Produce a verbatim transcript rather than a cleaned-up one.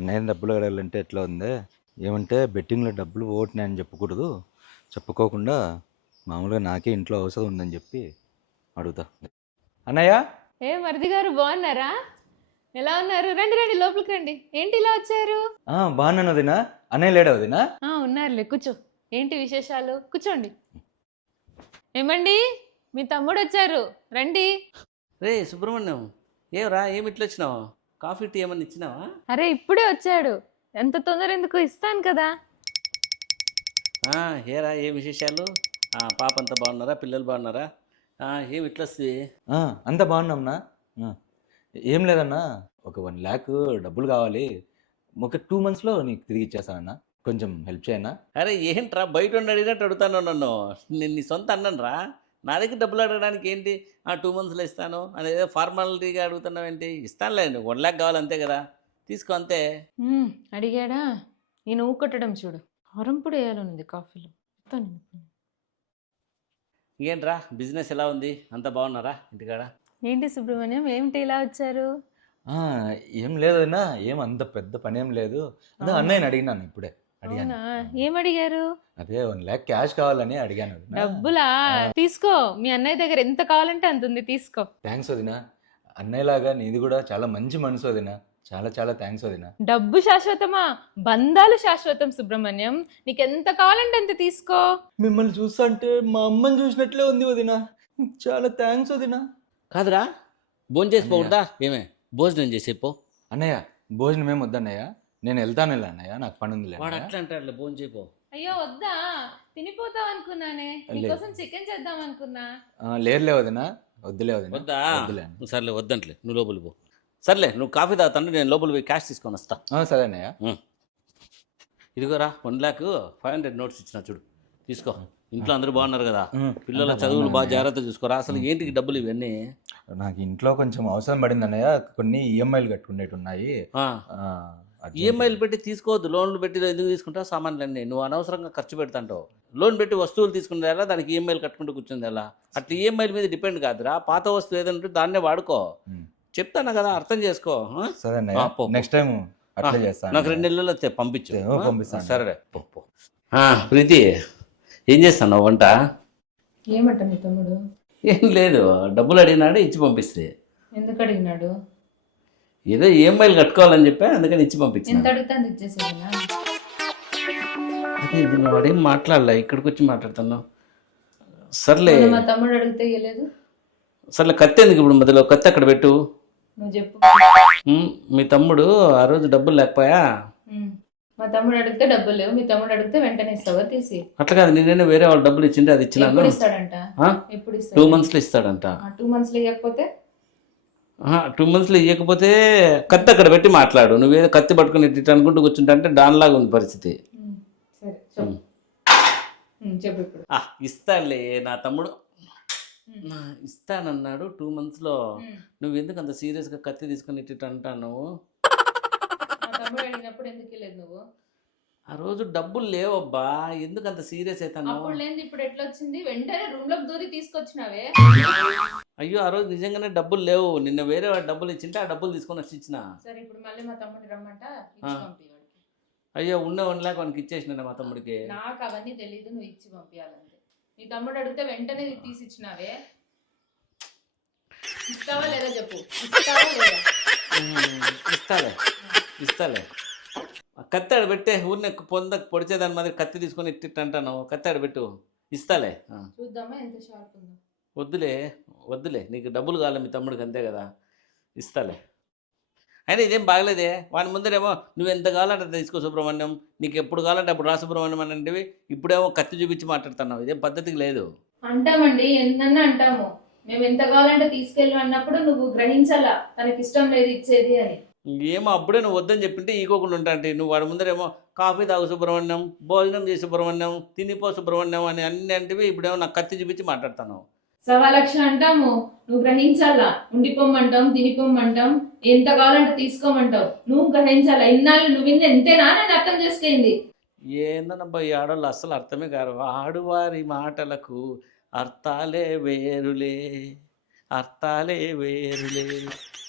నేను డబ్బులు అడగాలంటే ఎట్లా ఉందే ఏమంటే బెట్టింగ్లో డబ్బులు పోగొట్టినాయని చెప్పకూడదు. చెప్పుకోకుండా మామూలుగా నాకే ఇంట్లో అవసరం ఉందని చెప్పి అడుగుతా. అన్నయ్య ఏ మరిది గారు బాగున్నారా? ఎలా ఉన్నారు? రండి రండి లోపలికి రండి. ఏంటి ఇలా వచ్చారు? ఆ, బాగున్నాను వదినా. అన్నయ్య లేడా వదినా? ఆ ఉన్నారులే, కూర్చో. ఏంటి విశేషాలు? కూర్చోండి. ఏమండి, మీ తమ్ముడు వచ్చారు, రండి. రే సుబ్రహ్మణ్యం, ఏమరా ఏమి ఇట్లా వచ్చినావు? కాఫీ టీ ఏమన్నా ఇచ్చినావా? అరే ఇప్పుడే వచ్చాడు, ఎంత తొందర ఎందుకు, ఇస్తాను కదా. ఆ, ఏరా ఏం విశేషాలు? ఆ, పాప అంతా బాగున్నారా? పిల్లలు బాగున్నారా? ఆ, ఏమి ఇట్లా వస్తుంది? ఆ, అంతా బాగున్నాంనా. ఆ, ఏం లేదన్నా, ఒక వన్ ల్యాక్ డబ్బులు కావాలి. ఒక టూ మంత్స్లో నీకు తిరిగి ఇచ్చేస్తానన్నా. కొంచెం హెల్ప్ చేయనా? అరే ఏంట్రా బయట ఉండి అడిగినట్టు అడుగుతాను నన్ను. నేను నీ సొంత అన్నాను రా. నా దగ్గర డబ్బులు అడగడానికి ఏంటి? ఆ టూ మంత్స్లో ఇస్తాను అని ఏదో ఫార్మాలిటీగా అడుగుతున్నావు ఏంటి? ఇస్తానులే, నువ్వు వన్ ల్యాక్ కావాలి అంతే కదా, తీసుకో అంతే. ఉమ్, అడిగాడా? నేను ఊ కొట్టడం చూడు. కారంపొడి వేయాలనుంది కాఫీలో. ఇస్తాను. ఇంకేంట్రా బిజినెస్ ఎలా ఉంది? అంతా బాగున్నారా ఇంటికాడ? ఏంటి సుబ్రహ్మణ్యం, ఏమిటి ఇలా వచ్చారు? ఆ, ఏం లేదు వదినా, ఏం అంత పెద్ద పని ఏం లేదు. అదే అవునా? అన్నయ్యని అడిగినాను ఇప్పుడే. అడిగాను. అవునా, ఏమడిగారు? అదే వన్ ల్యాక్ క్యాష్ కావాలని అడిగాను వదినా. డబ్బులా? తీసుకో, మీ అన్నయ్య దగ్గర ఎంత కావాలంటే అంత ఉంది, తీసుకో. థ్యాంక్స్ వదినా. అన్నయ్యలాగా నీది కూడా చాలా మంచి మనసు వదినా. చాలా చాలా థ్యాంక్స్ వదినా. డబ్బు శాశ్వతమా? బంధాలు శాశ్వతం సుబ్రహ్మణ్యం. నీకెంత కావాలంటే అంత తీసుకో. మిమ్మల్ని చూస్తుంటే మా అమ్మని చూసినట్లే ఉంది వదినా. చాలా థ్యాంక్స్ వదినా. కాదురా, భోజనం చేసిపోకూడదా? ఏమే భోజనం చేసేపో. అన్నయ్య భోజనం ఏం వద్దన్నయ్య, నేను వెళ్తాను వెళ్ళా అన్నయ్య, నాకు పని ఉంది. వాడు అట్లా అంటాడులే, భోజనం చేయిపో. అయ్యో వద్దా, తినిపోతావు అనుకున్నానే. నీకోసం చికెన్ చేద్దాం అనుకున్నా. లేరులే వదినా, వద్దులే వదినా. వద్దా? వద్దులే. నువ్వు సర్లే వద్దంట్లే, నువ్వు లోపలికి పో. సర్లే, నువ్వు కాఫీ తాగుతాను, నేను లోపలికి పోయి క్యాష్ తీసుకొని వస్తా. ఆ, సరే అన్నయ్య. ఇదిగోరా one lakh five hundred notes ఇచ్చిన, చూడు తీసుకో. ఇంట్లో అందరూ బాగున్నారు కదా? ఉమ్, పిల్లల అంతా చదువులు బాగా బాగున్నాను జాగ్రత్త చూసుకోరా. అసలు ఏంటికి డబ్బులు ఇవన్నీ? నాకు ఇంట్లో కొంచెం అవసరం పడింది అన్నయ్య, కొన్ని ఈఎంఐలు కట్టుకునేవి ఉన్నాయి. ఈఎంఐలు పెట్టి తీసుకోవద్దు, లోన్లు పెట్టి ఎందుకు తీసుకుంటావు? సామాన్లన్నీ నువ్వు అనవసరంగా ఖర్చు పెడతాంటావు. లోన్ పెట్టి వస్తువులు తీసుకునే ఎలా, దానికి ఈఎంఐలు కట్టుకుంటూ కూర్చుంది ఎలా? అట్లా ఈఎంఐల మీద డిపెండ్ కాదురా. పాత వస్తువు ఏదంటే దాన్నే వాడుకో. చెప్తాను కదా, అర్థం చేసుకో. సరే అన్నయ్య, నెక్స్ట్ టైం అట్లా చేస్తాను. నాకు రెండు నెలల్లో పంపించు. ఓ, పంపిస్తాను. సరే పో పో. ప్రీతి, ఏం చేస్తాను వంట? ఏమంట మీ తమ్ముడు? ఏం లేదు, డబ్బులు అడిగినాడు, ఇచ్చి పంపిస్తే. ఎందుకు అడిగినాడు? ఏదో ఈఎంఐలు కట్టుకోవాలని చెప్పా, అందుకని ఇచ్చి పంపించాను. ఎంత అడుగుతాను ఇచ్చేసేనా? అదే ఇది నువ్వు అడేం మాట్లాడలే, ఇక్కడికి వచ్చి మాట్లాడుతున్నావు. సర్లే, మా తమ్ముడు అడిగితే ఇవ్వలేదు. సర్లే, కత్తి ఎందుకు ఇప్పుడు మధ్యలో? కత్తి అక్కడ పెట్టు. నువ్వు చెప్పు. ఉమ్, మీ తమ్ముడు ఆ రోజు డబ్బులు లేకపోయా? ఉమ్, మా తమ్ముడు అడిగితే డబ్బులు లేవు, మీ తమ్ముడు అడిగితే వెంటనే ఇస్తావా తీసి? అట్లా కాదు, నేనే వేరే వాళ్ళు డబ్బులు ఇచ్చింటే అది ఇచ్చినాను. ఎప్పుడు ఇస్తాడంట? ఆ? ఎప్పుడు టూ ఇస్తాడు? మంత్స్ లో ఇస్తాడంట. టూ మంత్స్ లో ఇవ్వకపోతే? టూ మంత్స్ లో ఇవ్వకపోతే కత్తి అక్కడ పెట్టి మాట్లాడు. నువ్వేదో కత్తి పట్టుకుని ఇట్లా అనుకుంటూ కూర్చుంటా అంటే డాన్ లాగా ఉంది పరిస్థితి. ఉమ్, సరే చెప్పు. ఉమ్, చెప్పు ఇప్పుడు. ఆ, ఇస్తాడులే నా తమ్ముడు, ఉమ్, నా ఇస్తానన్నాడు టూ మంత్స్ లో. ఉమ్. నువ్వు ఎందుకు అంత సీరియస్ గా కత్తి తీసుకుని ఇట్లా అంటాను? మా తమ్ముడు అడిగినప్పుడు ఎందుకు ఇవ్వలేదు నువ్వు? ఆ రోజు డబ్బులు లేవబ్బా, ఎందుకు అంత సీరియస్ అవుతాను? అప్పుడు లేని ఇప్పుడు ఎట్లా వచ్చింది? వెంటనే రూమ్ లోకి దూరి తీసుకొచ్చినావే. అయ్యో, ఆ రోజు నిజంగానే డబ్బులు లేవు. నిన్న వేరే వాడు డబ్బులు ఇచ్చింటే ఆ డబ్బులు తీసుకొని వచ్చి ఇచ్చిన. సరే ఇప్పుడు మళ్ళీ మా తమ్ముడిని రమ్మంట, ఇచ్చి పంపి వాడికి. అయ్యో, ఉన్న వన్ లాక్ వానికి ఇచ్చేసిన మా తమ్ముడికి. నాకు అవన్నీ తెలియదు, నువ్వు ఇచ్చి పంపించాలంతే. నీ తమ్ముడు అడిగితే వెంటనే తీసి ఇచ్చినావే. ఇస్తావా లేదా చెప్పు, ఇస్తావా లేదా? ఇస్తాలే ఇస్తాలే. కత్తి ఆడ పెట్టే, ఊరిని పొంద పొడిచేదాని మాదిరి కత్తి తీసుకొని ఇట్టిట్టు అంటాను. కత్తి ఆడ పెట్టు, ఇస్తాలే. చూద్దామా ఎంత షార్ప్ ఉందో. వద్దులే వద్దులే, నీకు డబ్బులు కావాలి మీ తమ్ముడికి, అంతే కదా, ఇస్తాలే. అయినా ఇదేం బాగలేదే. వాని ముందరేమో నువ్వు ఎంత కావాలంటే అంత తీసుకో సుబ్రహ్మణ్యం, నీకు ఎప్పుడు కావాలంటే అప్పుడు రా సుబ్రహ్మణ్యం అని అంటే, ఇప్పుడేమో కత్తి చూపించి మాట్లాడుతున్నావు. ఇదేం పద్ధతికి లేదు. అంటామండి, ఎన్నన్నా అంటాము. మేము ఎంత కావాలంటే తీసుకెళ్ళు అన్నప్పుడు నువ్వు గ్రహించాలా తనకి ఇష్టం లేదు ఇచ్చేది అని. ఏమో అప్పుడే నువ్వు వద్దని చెప్పింటే ఈకోకుండా ఉంటా అంటే, నువ్వు వాడి ముందరేమో కాఫీ తాగు సుబ్రహ్మణ్యం, భోజనం చేసి సుబ్రహ్మణ్యం, తినిపో సుబ్రహ్మణ్యం అని అన్ని అంటివి, ఇప్పుడేమో నాకు కత్తి చూపించి మాట్లాడుతున్నావు. సవా లక్ష అంటాము, నువ్వు గ్రహించాలా. ఉండిపోమ్మంటాం, తినిపోమ్మంటాం, ఎంత కావాలంటే తీసుకోమంటావు. నువ్వు గ్రహించాలా. ఇన్నాళ్ళు నువ్వు వింది ఎంతేనా అని అర్థం చేసుకుంది. ఏందనబ్బా ఈ ఆడవాళ్ళు అస్సలు అర్థమే కారు. ఆడువారి మాటలకు అర్థాలే వేరులే, అర్థాలే వేరులే.